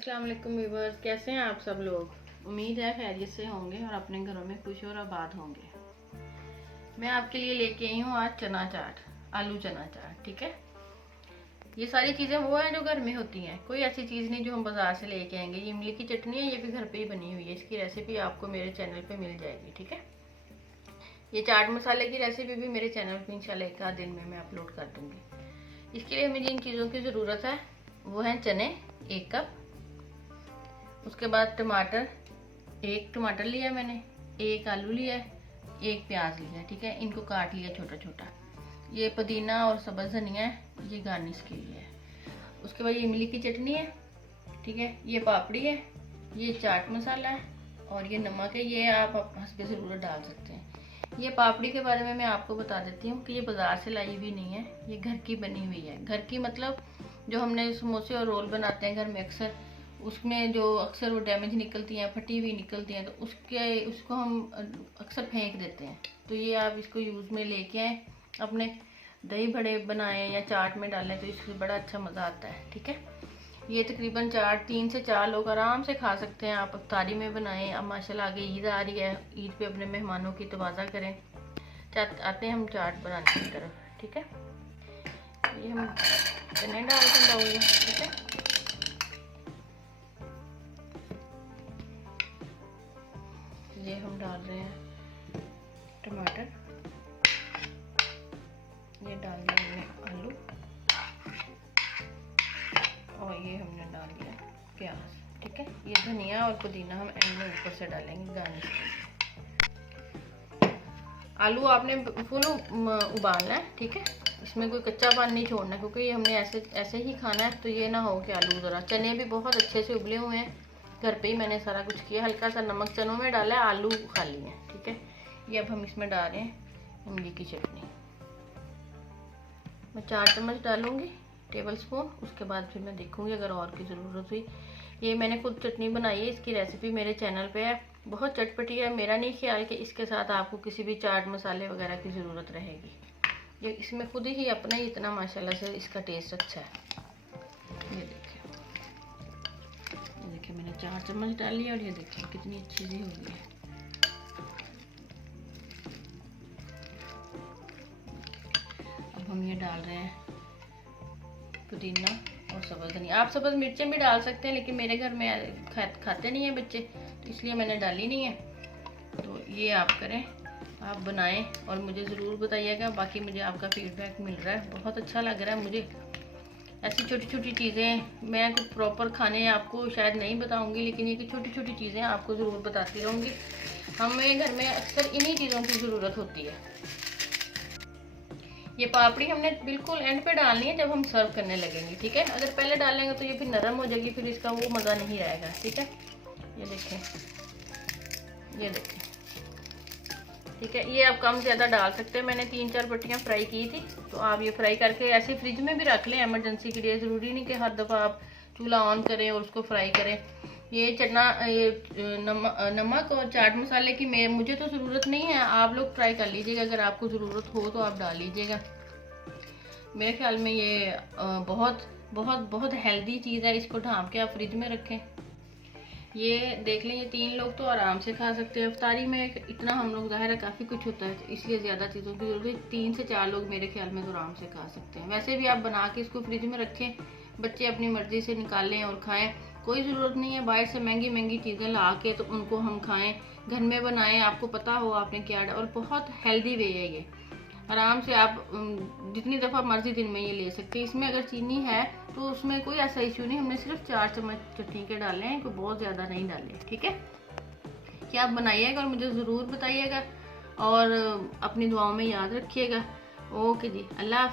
अस्सलाम वालेकुम व्यूवर्स, कैसे हैं आप सब लोग। उम्मीद है खैरियत से होंगे और अपने घरों में खुश और आबाद होंगे। मैं आपके लिए लेके आई हूँ आज चना चाट, आलू चना चाट। ठीक है, ये सारी चीज़ें वो हैं जो घर में होती हैं, कोई ऐसी चीज़ नहीं जो हम बाज़ार से लेके आएंगे। ये इमली की चटनी है, ये भी घर पे ही बनी हुई है। इसकी रेसिपी आपको मेरे चैनल पे मिल जाएगी। ठीक है, ये चाट मसाले की रेसिपी भी मेरे चैनल पर इंशाल्लाह एक आध दिन में मैं अपलोड कर दूँगी। इसके लिए हमें जिन चीज़ों की ज़रूरत है वो हैं चने 1 कप, उसके बाद टमाटर, 1 टमाटर लिया मैंने, 1 आलू लिया है, 1 प्याज लिया। ठीक है, इनको काट लिया छोटा छोटा। ये पुदीना और सब्ज़ धनिया है, ये गार्निश के लिए है। उसके बाद ये इमली की चटनी है। ठीक है, ये पापड़ी है, ये चाट मसाला है और ये नमक है। ये आप हस्बे ज़रूरत डाल सकते हैं। ये पापड़ी के बारे में मैं आपको बता देती हूँ कि ये बाज़ार से लाई हुई नहीं है, ये घर की बनी हुई है। घर की मतलब जो हमने समोसे और रोल बनाते हैं घर में अक्सर, उसमें जो अक्सर वो डैमेज निकलती हैं, फटी हुई निकलती हैं, तो उसको हम अक्सर फेंक देते हैं। तो ये आप इसको यूज़ में लेके आए, अपने दही बड़े बनाएं या चाट में डालें तो इससे बड़ा अच्छा मज़ा आता है। ठीक है, ये तकरीबन 3 से 4 लोग आराम से खा सकते हैं। आप इफ्तारी में बनाएं। अब माशाल्लाह आगे ईद आ रही है, ईद पे अपने मेहमानों की तवाज़ा करें। आते हैं हम चाट बनाने की तरफ। ठीक है, ये हम चने डाल के डालेंगे। ठीक है, ये हम डाल रहे हैं टमाटर, ये डाल दिया हमने आलू और ये हमने डाल दिया प्याज। ठीक है, ये धनिया और पुदीना हम एंड में ऊपर से डालेंगे गार्निश के लिए। आलू आपने फुल उबालना है। ठीक है, इसमें कोई कच्चा पानी नहीं छोड़ना, क्योंकि ये हमने ऐसे ही खाना है। तो ये ना हो कि आलू ज़रा, चने भी बहुत अच्छे से उबले हुए हैं, घर पे ही मैंने सारा कुछ किया। हल्का सा नमक चनों में डाला है, आलू खाली है। ठीक है, ये अब हम इसमें डाल रहे हैं इमली की चटनी। मैं 4 चम्मच डालूंगी, टेबल स्पून। उसके बाद फिर मैं देखूंगी अगर और की ज़रूरत हुई। ये मैंने खुद चटनी बनाई है, इसकी रेसिपी मेरे चैनल पे है, बहुत चटपटी है। मेरा नहीं ख्याल कि इसके साथ आपको किसी भी चाट मसाले वगैरह की ज़रूरत रहेगी। ये इसमें खुद ही अपना ही इतना माशाल्लाह से इसका टेस्ट अच्छा है। ये देखिए मैंने 4 चम्मच डाली है और ये देखिए कितनी अच्छी सी हो गई है। अब हम ये डाल रहे हैं पुदीना और सब्ज़ धनिया। आप सब्ज़ मिर्चें भी डाल सकते हैं, लेकिन मेरे घर में खाते नहीं हैं बच्चे, तो इसलिए मैंने डाली नहीं है। तो ये आप करें, आप बनाएं और मुझे ज़रूर बताइएगा। बाकी मुझे आपका फीडबैक मिल रहा है, बहुत अच्छा लग रहा है मुझे। ऐसी छोटी छोटी चीज़ें मैं कुछ प्रॉपर खाने आपको शायद नहीं बताऊंगी, लेकिन ये छोटी छोटी चीज़ें आपको ज़रूर बताती रहूँगी। हमें घर में अक्सर इन्हीं चीज़ों की ज़रूरत होती है। ये पापड़ी हमने बिल्कुल एंड पे डालनी है जब हम सर्व करने लगेंगे। ठीक है, अगर पहले डालेंगे तो ये फिर नरम हो जाएगी, फिर इसका वो मज़ा नहीं रहेगा। ठीक है, ये देखें, ये देखें। ठीक है, ये आप कम ज़्यादा डाल सकते हैं। मैंने 3-4 पट्टियाँ फ्राई की थी, तो आप ये फ्राई करके ऐसे फ्रिज में भी रख लें इमरजेंसी के लिए। ज़रूरी नहीं कि हर दफ़ा आप चूल्हा ऑन करें और उसको फ्राई करें। ये चना, ये नमक और चाट मसाले की मुझे तो ज़रूरत नहीं है, आप लोग ट्राई कर लीजिएगा। अगर आपको ज़रूरत हो तो आप डाल लीजिएगा। मेरे ख्याल में ये बहुत बहुत बहुत हेल्दी चीज़ है। इसको ढाँप के आप फ्रिज में रखें। ये देख लें, ये 3 लोग तो आराम से खा सकते हैं। इफ्तारी में इतना हम लोग ज़ाहिर है काफ़ी कुछ होता है, तो इसलिए ज़्यादा चीज़ों की जरूरत है। 3 से 4 लोग मेरे ख्याल में तो आराम से खा सकते हैं। वैसे भी आप बना के इसको फ्रिज में रखें, बच्चे अपनी मर्ज़ी से निकालें और खाएं। कोई ज़रूरत नहीं है बाहर से महंगी महंगी चीज़ें ला के तो उनको हम खाएं। घर में बनाएं, आपको पता हो आपने क्या, और बहुत हेल्दी वे है ये। आराम से आप जितनी दफ़ा मर्जी दिन में ये ले सकते हैं। इसमें अगर चीनी है तो उसमें कोई ऐसा इशू नहीं। हमने सिर्फ 4 चम्मच चटनी के डाले हैं, कोई बहुत ज़्यादा नहीं डाले। ठीक है, क्या आप बनाइएगा और मुझे ज़रूर बताइएगा और अपनी दुआओं में याद रखिएगा। ओके जी, अल्लाह।